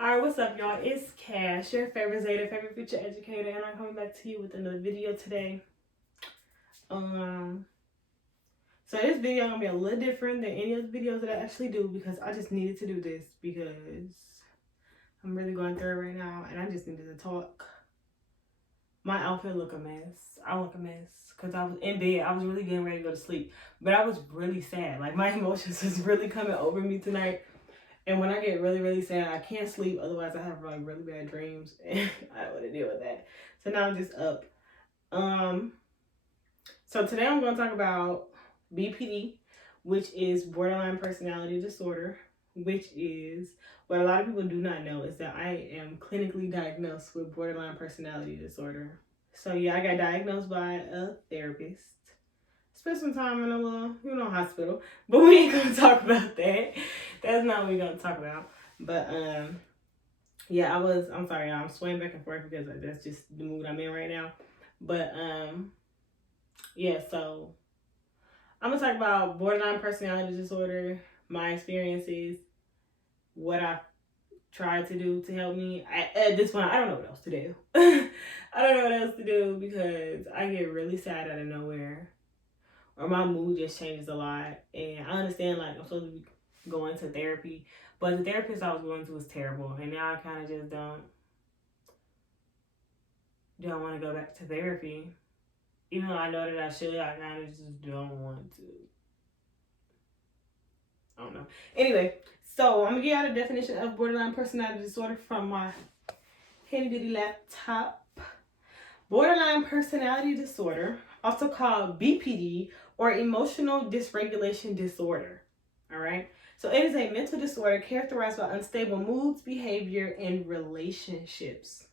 Alright, what's up, y'all? It's Cash, your favorite Zeta, favorite future educator, and I'm coming back to you with another video today. So this video gonna be a little different than any of the videos that I actually do because I just needed to do this because I'm really going through it right now and I just needed to talk. My outfit look a mess. I look a mess because I was in bed. I was really getting ready to go to sleep, but I was really sad. Like my emotions was really coming over me tonight. And when I get really, really sad, I can't sleep. Otherwise, I have like really bad dreams, and I don't want to deal with that. So now I'm just up. So today I'm going to talk about BPD, which is borderline personality disorder, which is what a lot of people do not know is that I am clinically diagnosed with borderline personality disorder. So yeah, I got diagnosed by a therapist. Spent some time in a little, hospital. But we ain't gonna talk about that. That's not what we're gonna talk about. But yeah, I'm sorry, I'm swaying back and forth because that's just the mood I'm in right now. But yeah, so I'm gonna talk about borderline personality disorder, my experiences, what I tried to do to help me. At this point, I don't know what else to do. I don't know what else to do because I get really sad out of nowhere. Or my mood just changes a lot. And I understand, like, I'm supposed to be going to therapy, but the therapist I was going to was terrible. And now I kind of just don't want to go back to therapy. Even though I know that I should, I kind of just don't want to. I don't know. Anyway, so I'm going to give you a definition of borderline personality disorder from my handy-dandy laptop. Borderline personality disorder, also called BPD, or emotional dysregulation disorder. All right. So it is a mental disorder characterized by unstable moods, behavior, and relationships.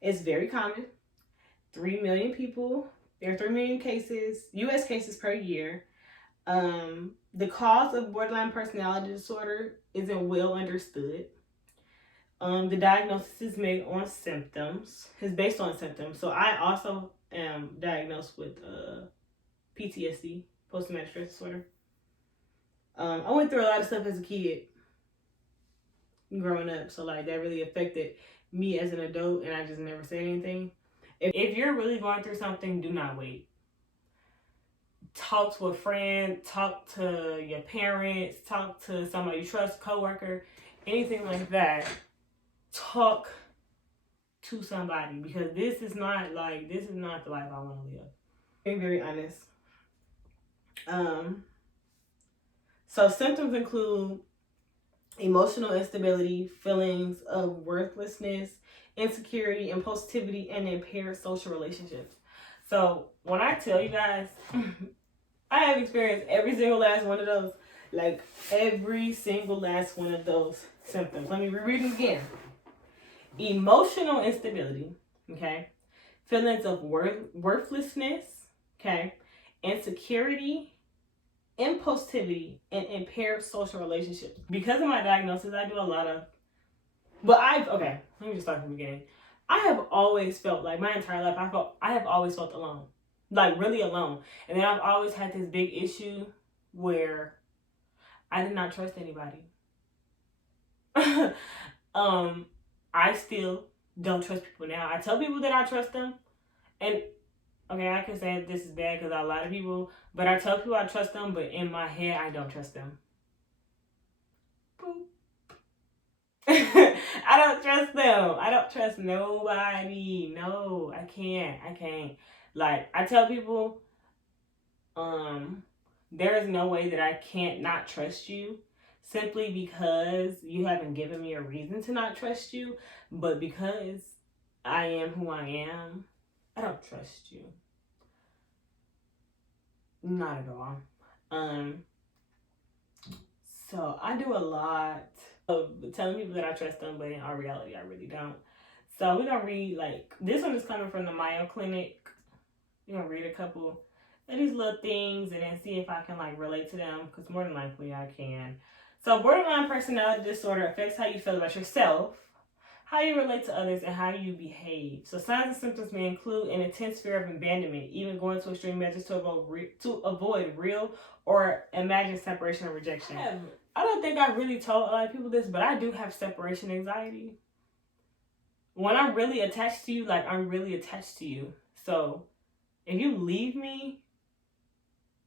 It's very common. 3 million people. There are 3 million cases, U.S. cases per year. The cause of borderline personality disorder isn't well understood. The diagnosis is made on symptoms. It's based on symptoms. So I also am diagnosed with PTSD, post-traumatic stress disorder. I went through a lot of stuff as a kid growing up. So like that really affected me as an adult and I just never said anything. If you're really going through something, do not wait. Talk to a friend, talk to your parents, talk to somebody you trust, coworker, anything like that. Talk to somebody because this is not the life I want to live. Being very honest. So symptoms include emotional instability, feelings of worthlessness, insecurity, impulsivity, and impaired social relationships. So when I tell you guys, I have experienced every single last one of those. Like every single last one of those symptoms. Let me reread them again. Emotional instability, okay? Feelings of worthlessness, okay? Insecurity, impulsivity, and impaired social relationships. Because of my diagnosis, I do a lot of... let me just start from the beginning. I have always felt, like my entire life, I have always felt alone. Like really alone. And then I've always had this big issue where I did not trust anybody. I still don't trust people now. I tell people that I trust them. And, okay, I can say this is bad because I lie to people. But I tell people I trust them, but in my head, I don't trust them. I don't trust them. I don't trust nobody. No, I can't. Like, I tell people, there is no way that I can't not trust you. Simply because you haven't given me a reason to not trust you, but because I am who I am, I don't trust you. Not at all. So I do a lot of telling people that I trust them, but in our reality, I really don't. So we're gonna read, like, this one is coming from the Mayo Clinic. We're gonna read a couple of these little things and then see if I can like relate to them, because more than likely I can. So borderline personality disorder affects how you feel about yourself, how you relate to others, and how you behave. So signs and symptoms may include an intense fear of abandonment, even going to extreme measures to avoid real or imagined separation or rejection. I have I don't think I really told a lot of people this, but I do have separation anxiety. When I'm really attached to you, like, I'm really attached to you. So if you leave me,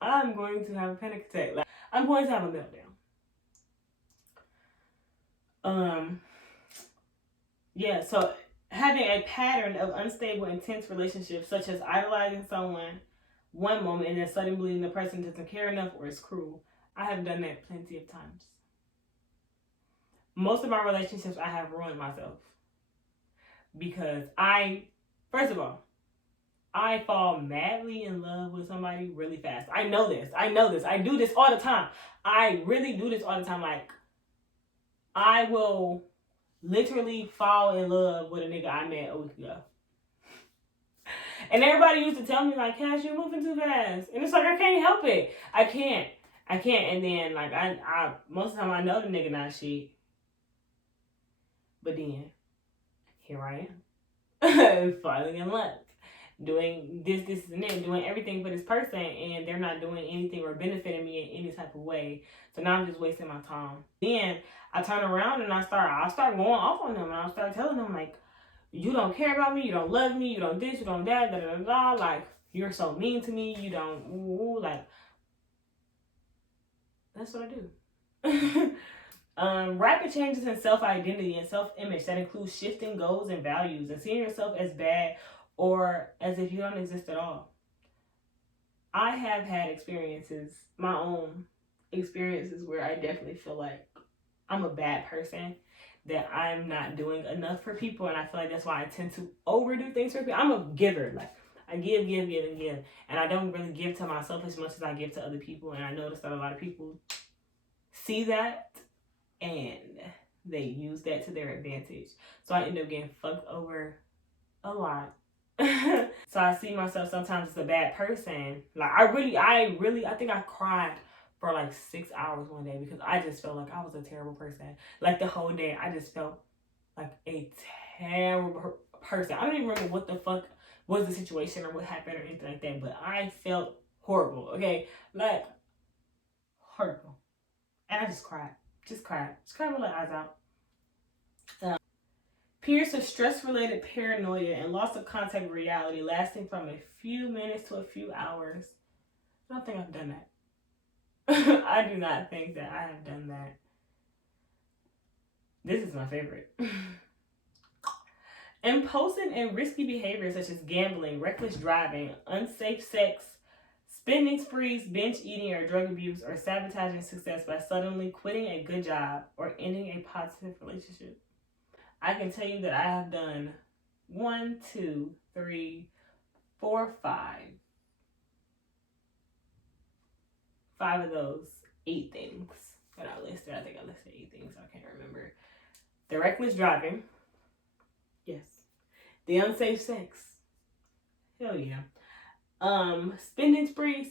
I'm going to have a panic attack. Like, I'm going to have a meltdown. Yeah, so having a pattern of unstable, intense relationships, such as idolizing someone one moment and then suddenly believing the person doesn't care enough or is cruel. I have done that plenty of times. Most of my relationships, I have ruined myself. Because first of all, I fall madly in love with somebody really fast. I know this. I do this all the time. I really do this all the time. Like, I will literally fall in love with a nigga I met a week ago. And everybody used to tell me, like, Cash, you're moving too fast. And it's like, I can't help it. I can't. And then, like, I most of the time I know the nigga not shit. But then, here I am. Falling in love. Doing this, and that. Doing everything for this person. And they're not doing anything or benefiting me in any type of way. So now I'm just wasting my time. Then I turn around and I start going off on them. And I start telling them, like, you don't care about me, you don't love me, you don't this, you don't that, da da da da. Like, you're so mean to me, you don't, like, that's what I do. Rapid changes in self-identity and self-image that include shifting goals and values and seeing yourself as bad or as if you don't exist at all. I have had my own experiences, where I definitely feel like I'm a bad person, that I'm not doing enough for people, and I feel like that's why I tend to overdo things for people. I'm a giver. Like, I give, and I don't really give to myself as much as I give to other people, and I notice that a lot of people see that, and they use that to their advantage. So I end up getting fucked over a lot. So I see myself sometimes as a bad person. Like, I think I cried for like 6 hours one day because I just felt like I was a terrible person. Like, the whole day, I just felt like a terrible person. I don't even remember what the fuck was the situation or what happened or anything like that, but I felt horrible, okay? Like, horrible. And I just cried. Just cried with my eyes out. Periods of stress-related paranoia and loss of contact with reality lasting from a few minutes to a few hours. I don't think I've done that. I do not think that I have done that. This is my favorite. Impulsive and risky behaviors such as gambling, reckless driving, unsafe sex, spending sprees, binge eating, or drug abuse, or sabotaging success by suddenly quitting a good job or ending a positive relationship. I can tell you that I have done 1, 2, 3, 4, 5. 5 of those 8 things that I listed. I think I listed 8 things. I can't remember. The reckless driving. Yes. The unsafe sex. Hell yeah. Spending sprees.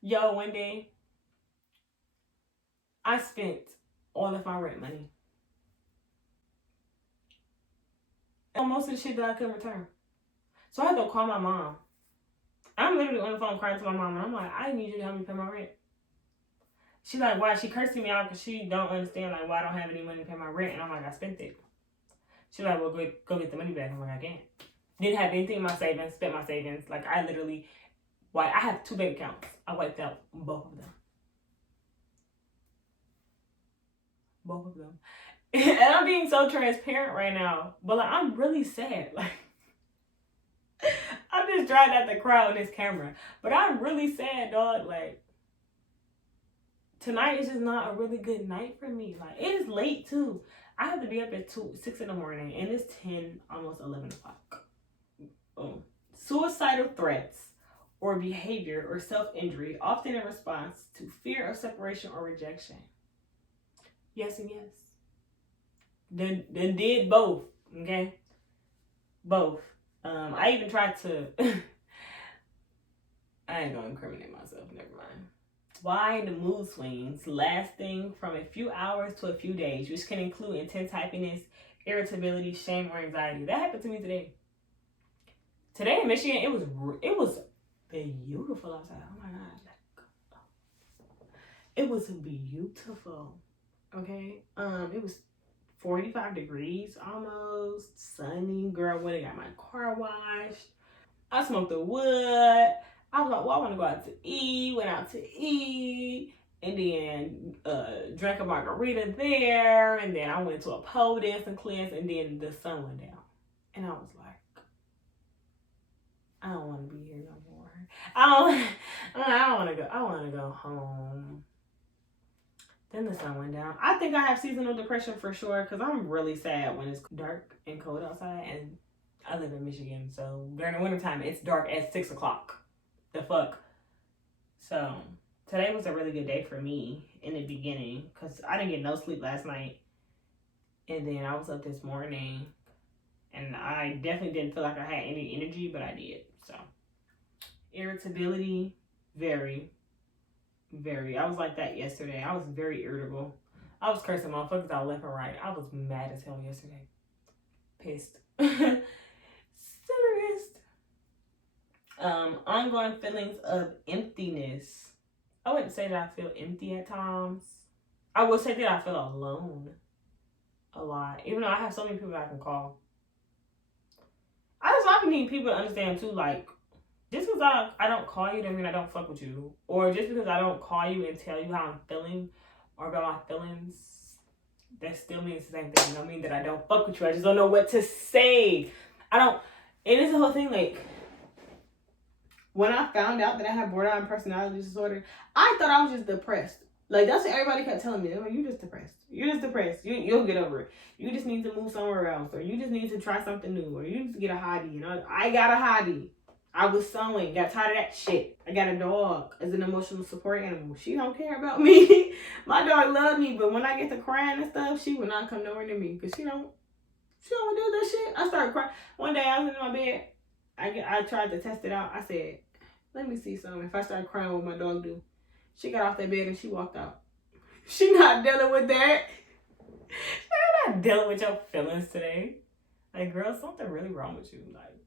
Yo, one day, I spent all of my rent money on most of the shit that I couldn't return. So I had to call my mom. I'm literally on the phone crying to my mom, and I'm like, I need you to help me pay my rent. She's like, why? She cursing me out because she don't understand, like, why I don't have any money to pay my rent. And I'm like, I spent it. She's like, well, go get the money back. I'm like, I can't. Didn't have anything in my savings, spent my savings. Like, I literally, I have 2 bank accounts. I wiped out both of them. Both of them. And I'm being so transparent right now, but like, I'm really sad. Like, I'm just trying not to cry on this camera, but I'm really sad, dog. Like, tonight is just not a really good night for me. Like, it is late too. I have to be up at 6 in the morning, and it's 10, almost 11 o'clock. Suicidal threats or behavior or self-injury, often in response to fear of separation or rejection. Yes and yes. Then did both, okay? Both. I even tried to, I ain't gonna incriminate myself, never mind. Why the mood swings lasting from a few hours to a few days, which can include intense happiness, irritability, shame, or anxiety. That happened to me today. Today in Michigan, it was beautiful outside. Oh my God. It was beautiful. Okay. It was 45 degrees almost. Sunny. Girl, when I got my car washed. I smoked the wood. I was like, well, I want to go out to eat. Went out to eat. And then drank a margarita there. And then I went to a pole dancing class. And then the sun went down. And I was like, I don't want to be here no more. I don't want to go. I want to go home. Then the sun went down. I think I have seasonal depression for sure because I'm really sad when it's dark and cold outside. And I live in Michigan, so during the wintertime, it's dark at 6 o'clock. The fuck? So today was a really good day for me in the beginning because I didn't get no sleep last night. And then I was up this morning and I definitely didn't feel like I had any energy, but I did. So irritability, very. I was like that yesterday. I was very irritable. I was cursing motherfuckers out left and right. I was mad as hell yesterday. Pissed. Super pissed. Ongoing feelings of emptiness. I wouldn't say that I feel empty at times. I would say that I feel alone a lot. Even though I have so many people I can call. I just need people to understand too, like, just because I don't call you doesn't mean I don't fuck with you. Or just because I don't call you and tell you how I'm feeling or about my feelings, that still means the same thing. It don't mean that I don't fuck with you. I just don't know what to say. And it's the whole thing, like, when I found out that I had borderline personality disorder, I thought I was just depressed. Like, that's what everybody kept telling me. Oh, you're just depressed. You're just depressed. You'll get over it. You just need to move somewhere else. Or you just need to try something new. Or you need to get a hobby. You know, I got a hobby. I was sewing, got tired of that shit. I got a dog as an emotional support animal. She don't care about me. My dog loves me, but when I get to crying and stuff, she will not come nowhere near me because she don't do that shit. I started crying. One day I was in my bed. I tried to test it out. I said, let me see something. If I start crying, what my dog do? She got off that bed and she walked out. She not dealing with that. You're not dealing with your feelings today. Like, girl, something really wrong with you. Like,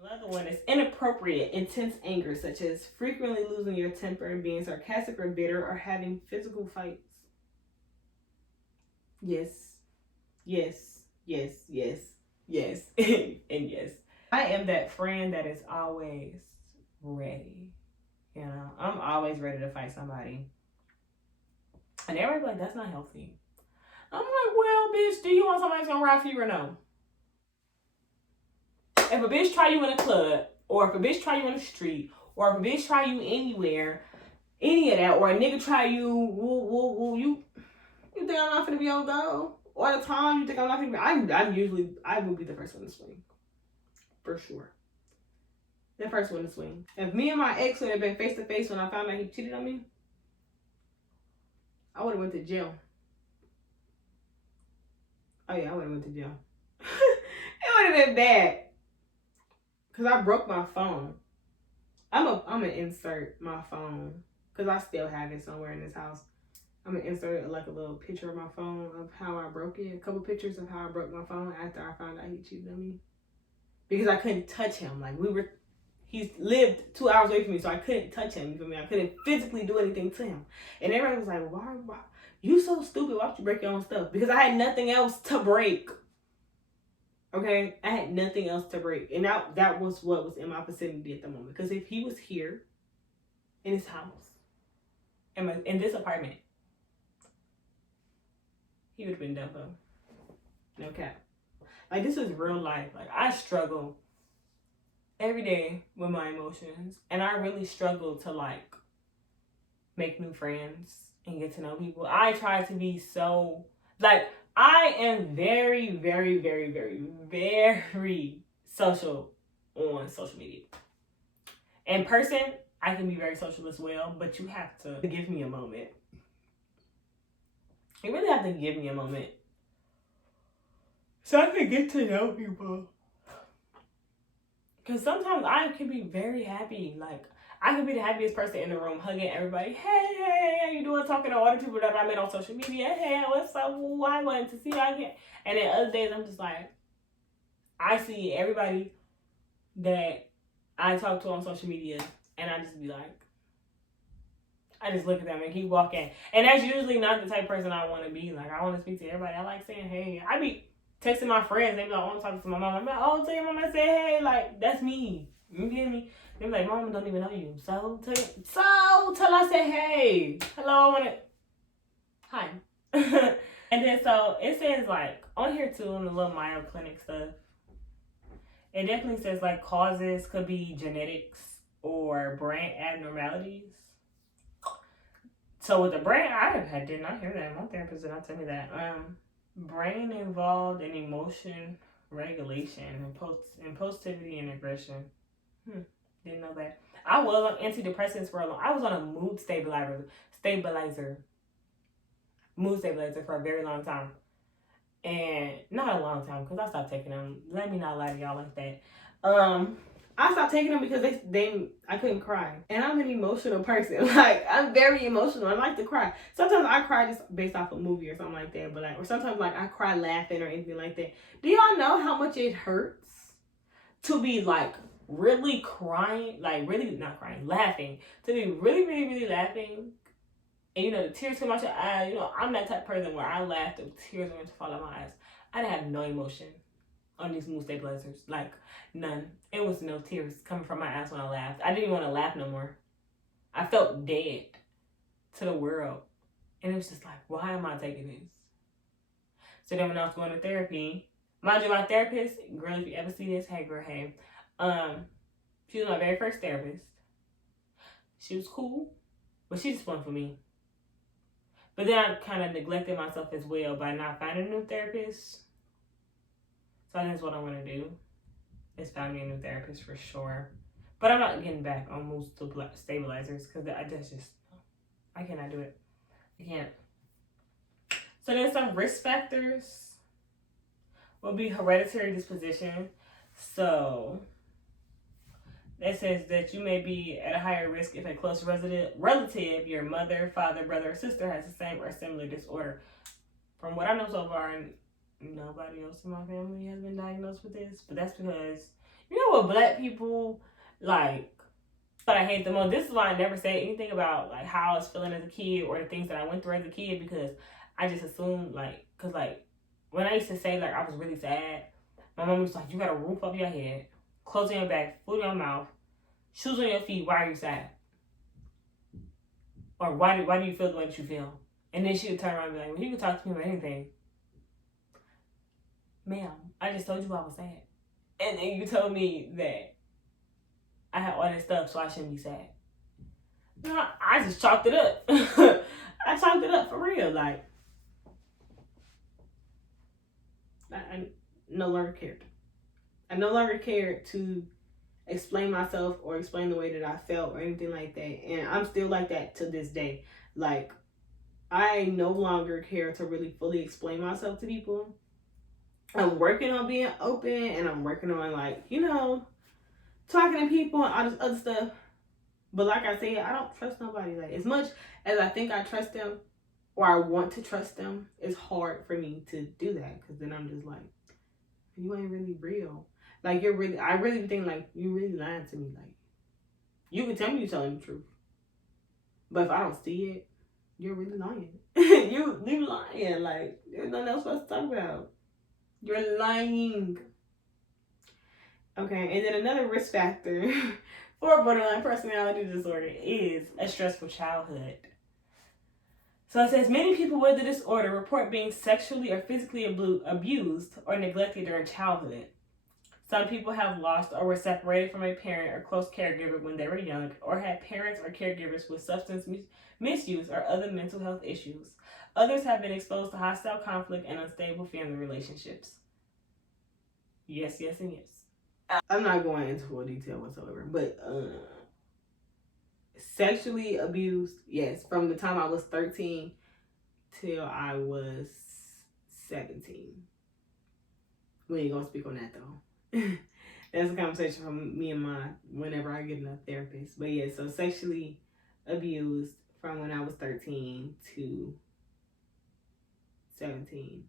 another one is inappropriate, intense anger, such as frequently losing your temper and being sarcastic or bitter or having physical fights. Yes. And yes. I am that friend that is always ready. You know, I'm always ready to fight somebody. And everybody's like, that's not healthy. I'm like, well, bitch, do you want somebody that's gonna ride for you or no? If a bitch try you in a club, or if a bitch try you in the street, or if a bitch try you anywhere, any of that, or a nigga try you, you think I'm not finna be on go? Or the time you think I'm not finna be, I will be the first one to swing. For sure. The first one to swing. If me and my ex would have been face to face when I found out he cheated on me, I would have went to jail. Oh yeah, I would have went to jail. It would have been bad. Cause I broke my phone. I'm gonna insert my phone because I still have it somewhere in this house. I'm gonna insert like a little picture of my phone of how I broke it. A couple pictures of how I broke my phone after I found out he cheated on me. Because I couldn't touch him. Like he lived 2 hours away from me, so I couldn't touch him. You feel me? I couldn't physically do anything to him. And everybody was like, why? You so stupid. Why would you break your own stuff? Because I had nothing else to break. Okay, I had nothing else to break. And that was what was in my vicinity at the moment. Because if he was here, in his house, in this apartment, he would have been done for. No cap. Like, this is real life. Like, I struggle every day with my emotions. And I really struggle to, like, make new friends and get to know people. I try to be so, like, I am very, very, very, very, very social on social media. In person, I can be very social as well, but you have to give me a moment. You really have to give me a moment so I can get to know people. Because sometimes I can be very happy. Like, I can be the happiest person in the room, hugging everybody. Hey, how you doing? Talking to all the people that I met on social media. Hey, what's up? Ooh, I wanted to see you again. And then other days, I'm just like, I see everybody that I talk to on social media And I just be like, I just look at them and keep walking. And that's usually not the type of person I want to be. Like, I want to speak to everybody. I like saying hey. I be texting my friends. They be like, I want to talk to my mom. I'm like, oh, tell your mama to say hey. Like, that's me. You get me? They be like, mama don't even know you. So till I say hey. Hello, I want to. Hi. And then so it says like on here too in the little Mayo Clinic stuff. It definitely says like causes could be genetics or brain abnormalities. So with the brain, I did not hear that. My therapist did not tell me that. Brain involved in emotion regulation, impulsivity and aggression. Didn't know that. I was on antidepressants for a long. I was on a mood stabilizer for a very long time. And not a long time because I stopped taking them. Let me not lie to y'all like that. I stopped taking them because I couldn't cry. And I'm an emotional person. Like, I'm very emotional. I like to cry. Sometimes I cry just based off a movie or something like that. But like, or sometimes like I cry laughing or anything like that. Do y'all know how much it hurts to be like really crying? Like really not crying, laughing. To be really, really, really laughing. And, you know, the tears come out your eyes. You know, I'm that type of person where I laughed and tears were going to fall out my eyes. I didn't have no emotion on these mood stabilizers. Like, none. It was no tears coming from my eyes when I laughed. I didn't even want to laugh no more. I felt dead to the world. And it was just like, why am I taking this? So then when I was going to therapy, mind you, my therapist, girl, if you ever see this, hey, girl, hey. She was my very first therapist. She was cool, but she just wasn't for me. But then I kind of neglected myself as well by not finding a new therapist. So that's what I want to do, is find me a new therapist for sure. But I'm not getting back on mood stabilizers because I cannot do it. I can't. So there's some risk factors. Will be hereditary disposition. So that says that you may be at a higher risk if a close relative, your mother, father, brother, or sister, has the same or similar disorder. From what I know so far, nobody else in my family has been diagnosed with this. But that's because, you know what, black people, like, but I hate the most. This is why I never say anything about, like, how I was feeling as a kid or the things that I went through as a kid, because I just assumed, like, because, like, when I used to say, like, I was really sad, my mom was like, you got a roof over your head, clothes on your back, food in your mouth, shoes on your feet, why are you sad? Or why do you feel the way that you feel? And then she would turn around and be like, well, you can talk to me about anything. Ma'am, I just told you I was sad. And then you told me that I had all this stuff, so I shouldn't be sad. No, I just chalked it up. I chalked it up for real. Like, I no longer cared. I no longer cared to explain myself or explain the way that I felt or anything like that. And I'm still like that to this day. Like, I no longer care to really fully explain myself to people. I'm working on being open, and I'm working on, like, you know, talking to people and all this other stuff. But like I said, I don't trust nobody. Like, as much as I think I trust them or I want to trust them, it's hard for me to do that, because then I'm just like, you ain't really real. Like, I really think, like, you really lying to me. Like, you can tell me you're telling the truth, but if I don't see it, you're really lying. you lying. Like, there's nothing else for us to talk about. You're lying. Okay, and then another risk factor for borderline personality disorder is a stressful childhood. So it says many people with the disorder report being sexually or physically abused or neglected during childhood. Some people have lost or were separated from a parent or close caregiver when they were young, or had parents or caregivers with substance misuse or other mental health issues. Others have been exposed to hostile conflict and unstable family relationships. Yes, yes, and yes. I'm not going into full detail whatsoever, but sexually abused, yes, from the time I was 13 till I was 17. We ain't gonna speak on that though. That's a conversation from me and mine whenever I get a therapist. But yeah, so sexually abused from when I was 13 to 17.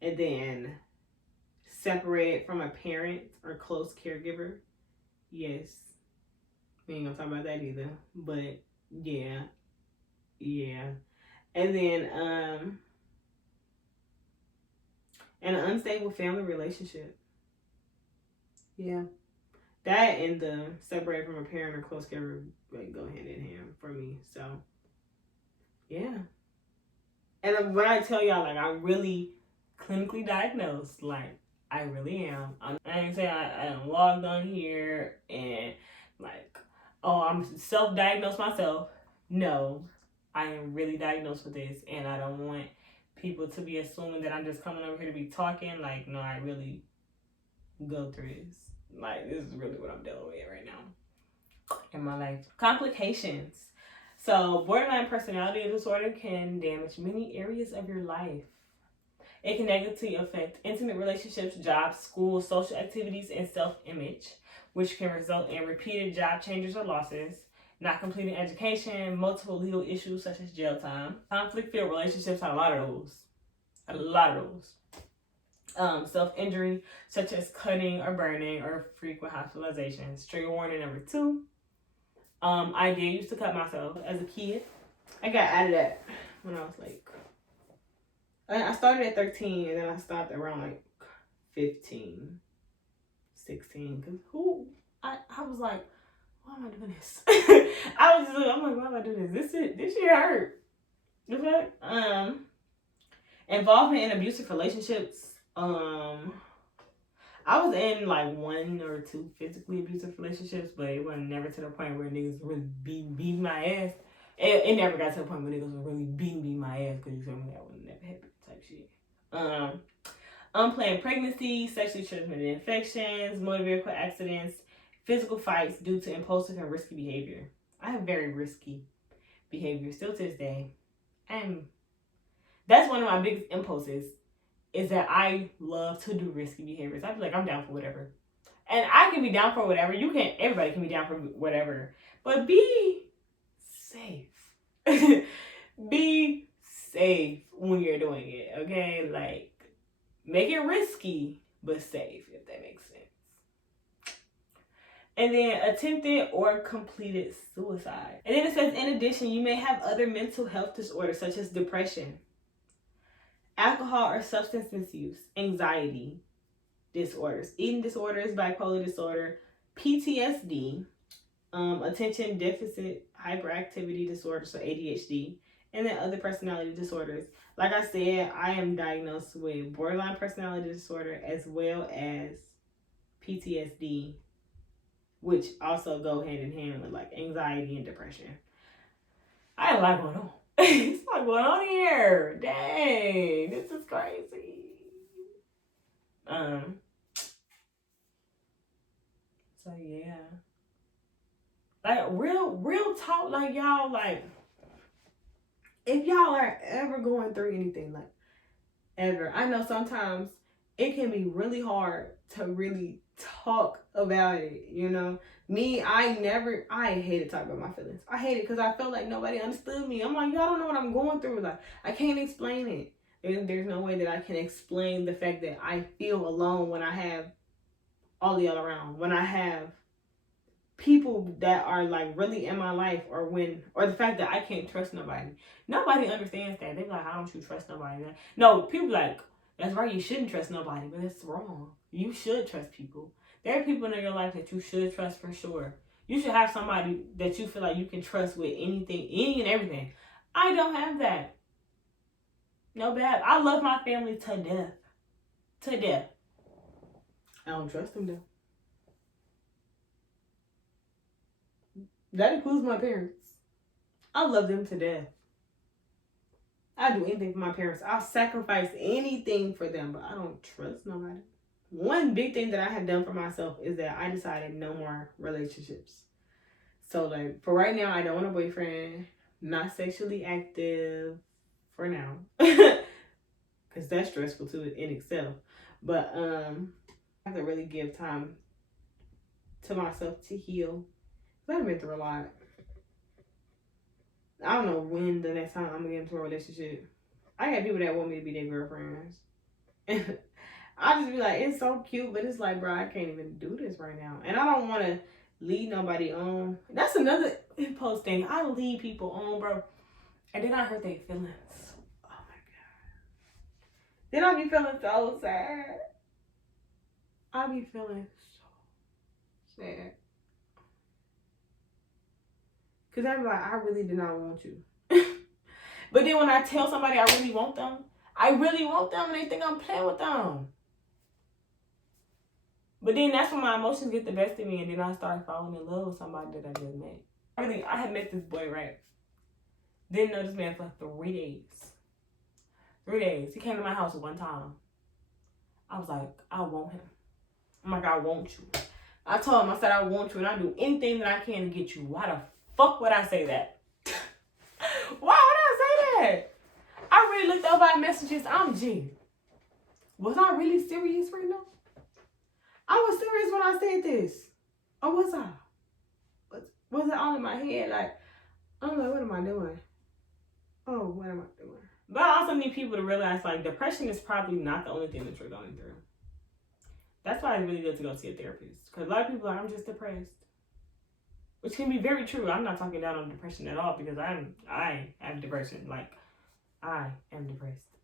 And then separated from a parent or close caregiver. Yes. We ain't gonna talk about that either. But yeah. And then an unstable family relationship. Yeah. That and the separate from a parent or close caregiver go hand in hand for me. So yeah. And when I tell y'all, like, I'm really clinically diagnosed, like, I really am. I ain't say I'm logged on here and, like, oh, I'm self-diagnosed myself. No, I am really diagnosed with this, and I don't want people to be assuming that I'm just coming over here to be talking. Like, no, I really go through this. Like, this is really what I'm dealing with right now in my life. Complications. So, borderline personality disorder can damage many areas of your life. It can negatively affect intimate relationships, jobs, school, social activities, and self-image, which can result in repeated job changes or losses, not completing education, multiple legal issues such as jail time. Conflict-filled relationships have a lot of those. Self-injury, such as cutting or burning or frequent hospitalizations. Trigger warning number 2. I did used to cut myself as a kid. I got out of that when I was like, I started at 13 and then I stopped around like 15, 16. Cause I was like, why am I doing this? I'm like, why am I doing this? This shit hurt. Okay. Involvement in abusive relationships. I was in like 1 or 2 physically abusive relationships, but it wasn't never to the point where niggas really beat my ass. It never got to the point where niggas were really beating my ass, because you feel me, that would never happen type shit. Unplanned pregnancy, sexually transmitted infections, motor vehicle accidents, physical fights due to impulsive and risky behavior. I have very risky behavior still to this day. And that's one of my biggest impulses, is that I love to do risky behaviors. I feel like I'm down for whatever. And I can be down for whatever. Everybody can be down for whatever. But be safe. Be safe when you're doing it, okay? Like, make it risky, but safe, if that makes sense. And then attempted or completed suicide. And then it says, in addition, you may have other mental health disorders such as depression, alcohol or substance misuse, anxiety disorders, eating disorders, bipolar disorder, PTSD, attention deficit hyperactivity disorder, so ADHD, and then other personality disorders. Like I said, I am diagnosed with borderline personality disorder as well as PTSD, which also go hand in hand with like anxiety and depression. I have a lot going on. It's a lot going on here. Dang, this is crazy. So yeah. Like real talk, like y'all, like if y'all are ever going through anything, like ever, I know sometimes it can be really hard to really talk about it, you know. Me, I hated talking about my feelings. I hate it because I felt like nobody understood me. I'm like, y'all don't know what I'm going through. Like, I can't explain it. And there's no way that I can explain the fact that I feel alone when I have all y'all around. When I have people that are like really in my life, or the fact that I can't trust nobody. Nobody understands that. They're like, how don't you trust nobody? No, people like, that's right, you shouldn't trust nobody, but it's wrong. You should trust people. There are people in your life that you should trust for sure. You should have somebody that you feel like you can trust with anything, any and everything. I don't have that. No bad. I love my family to death. To death. I don't trust them though. That includes my parents. I love them to death. I'll do anything for my parents. I'll sacrifice anything for them, but I don't trust nobody. One big thing that I have done for myself is that I decided no more relationships. So like for right now, I don't want a boyfriend. Not sexually active for now. Because that's stressful too in itself. But I have to really give time to myself to heal. I've been through a lot. I don't know when the next time I'm gonna get into a relationship. I got people that want me to be their girlfriends. And I just be like, it's so cute, but it's like, bro, I can't even do this right now. And I don't want to lead nobody on. That's another impulse thing. I lead people on, bro. And then I hurt their feelings. Oh my God. Then I be feeling so sad. I be feeling so sad. Because I'm like, I really did not want you. But then when I tell somebody I really want them and they think I'm playing with them. But then that's when my emotions get the best of me, and then I start falling in love with somebody that I just met. I had met this boy, right? Didn't know this man for 3 days. 3 days. He came to my house one time. I was like, I want him. I'm like, I want you. I told him, I said, I want you, and I do anything that I can to get you. Why the fuck would I say that? Why would I say that? I really looked over my messages. I'm G. Was I really serious right now? I was serious when I said this. Or was I? Was it all in my head? Like, I'm like, what am I doing? Oh, what am I doing? But I also need people to realize, like, depression is probably not the only thing that you're going through. That's why it's really good to go see a therapist. Because a lot of people are like, I'm just depressed. Which can be very true. I'm not talking down on depression at all, because I have depression. Like, I am depressed.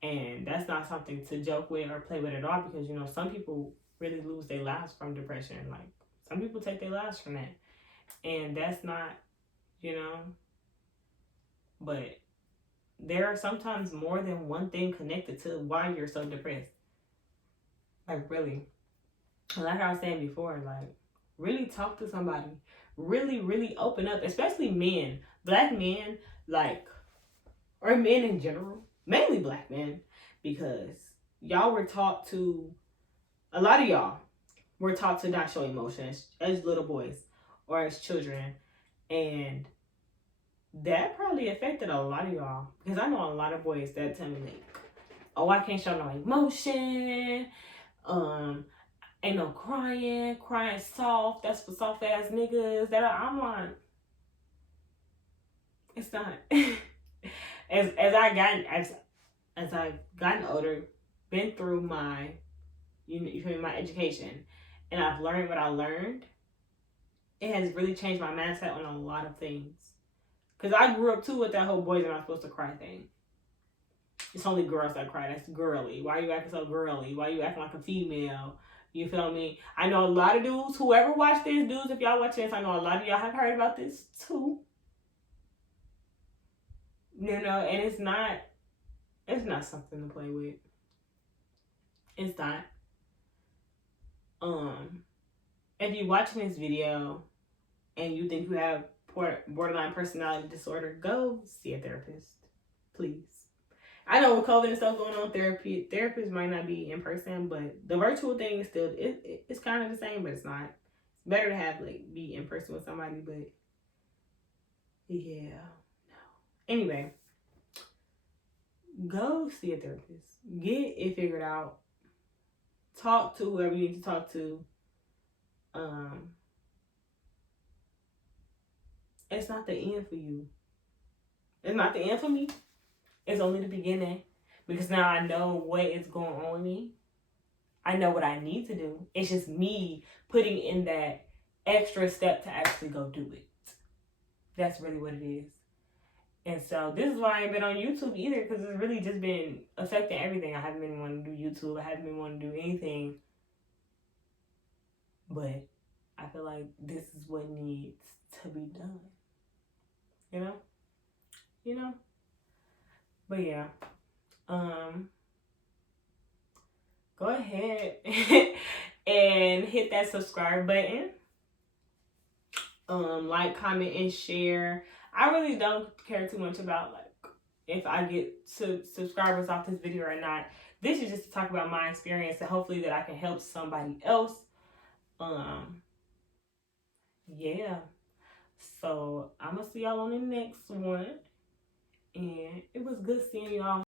And that's not something to joke with or play with at all, because, you know, some people really lose their lives from depression. Like, some people take their lives from that. And that's not, you know, but there are sometimes more than one thing connected to why you're so depressed. Like, really. Like I was saying before, like, really talk to somebody. Really, really open up, especially men. Black men, like, or men in general. Mainly black men, because y'all were taught to, a lot of y'all were taught to not show emotion as little boys or as children. And that probably affected a lot of y'all. Because I know a lot of boys that tell me, like, oh, I can't show no emotion. Ain't no crying soft. That's for soft ass niggas. I'm like, it's not. As I've gotten older, been through my, my education, and I've learned what I learned, it has really changed my mindset on a lot of things. Because I grew up too with that whole boys are not supposed to cry thing. It's only girls that cry. That's girly. Why are you acting so girly? Why are you acting like a female? You feel me? I know a lot of dudes, whoever watched this, dudes, if y'all watch this, I know a lot of y'all have heard about this too. You know, and it's not something to play with. It's not. If you're watching this video and you think you have borderline personality disorder, go see a therapist, please. I know with COVID and stuff going on, therapists might not be in person, but the virtual thing is still, it's kind of the same, but it's not. It's better to have, like, be in person with somebody, but yeah, no. Anyway, go see a therapist. Get it figured out. Talk to whoever you need to talk to. It's not the end for you. It's not the end for me. It's only the beginning, because now I know what is going on with me. I know what I need to do. It's just me putting in that extra step to actually go do it. That's really what it is. And so this is why I ain't been on YouTube either, because it's really just been affecting everything. I haven't been wanting to do YouTube. I haven't been wanting to do anything. But I feel like this is what needs to be done. You know? You know? But yeah. Go ahead and hit that subscribe button. Like, comment, and share. I really don't care too much about, like, if I get subscribers off this video or not. This is just to talk about my experience, and hopefully that I can help somebody else. Yeah. So I'm gonna see y'all on the next one. And it was good seeing y'all.